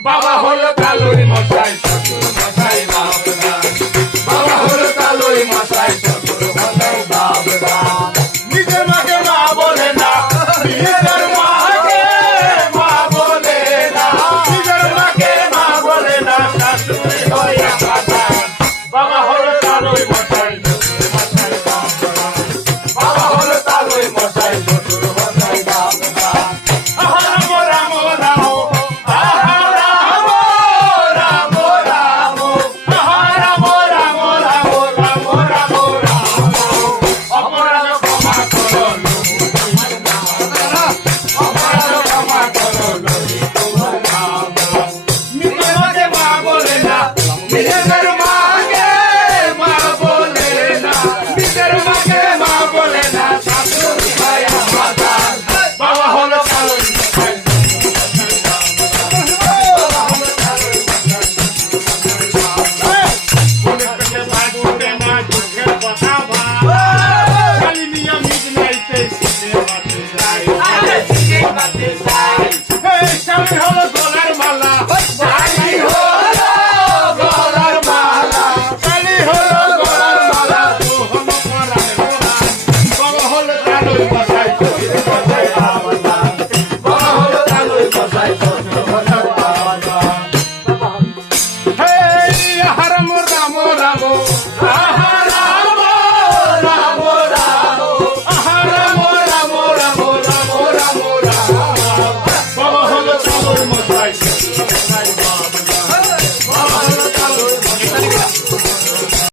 বাবা হলো কালুই মশাই শ্বশুর মশাই বাবরা বাবা হলো কালুই মশাই শ্বশুর মশাই বাবরা নিজের মাকে মা বলে না নিজের মাকে মা বলে না নিজের মাকে মা বলে না শাশুড়ি হইয়া কথা বাবা হলো কালুই মশাই শ্বশুর মশাই বাবরা বাবা হলো কালুই মশাই শ্বশুর মশাই বাবরা আহা রাম রাম রাম আহা রাম রাম রাম আহা রাম রাম রাম রাম রাম রাম অপরাধ ক্ষমা করো অপরাধ ক্ষমা করো তোমার নাম নিজের মাকে মা বলে না নিজের মাকে মা বলে না নিজের মাকে মা বলে না শাশুড়ি হইয়া কথা বাবা হলো কালুই মশাই মনে পেটে বাজুতে না দুঃখের কথা ভাব খালি নিয়ে মিডনাইটে সিটে বাতে যায় এই স্বামী হলো গলার মালা স্বামী হলো গলার মালা স্বামী হলো গলার মালা তো হলো পরাণের পরাণ বাবা হলো কালুই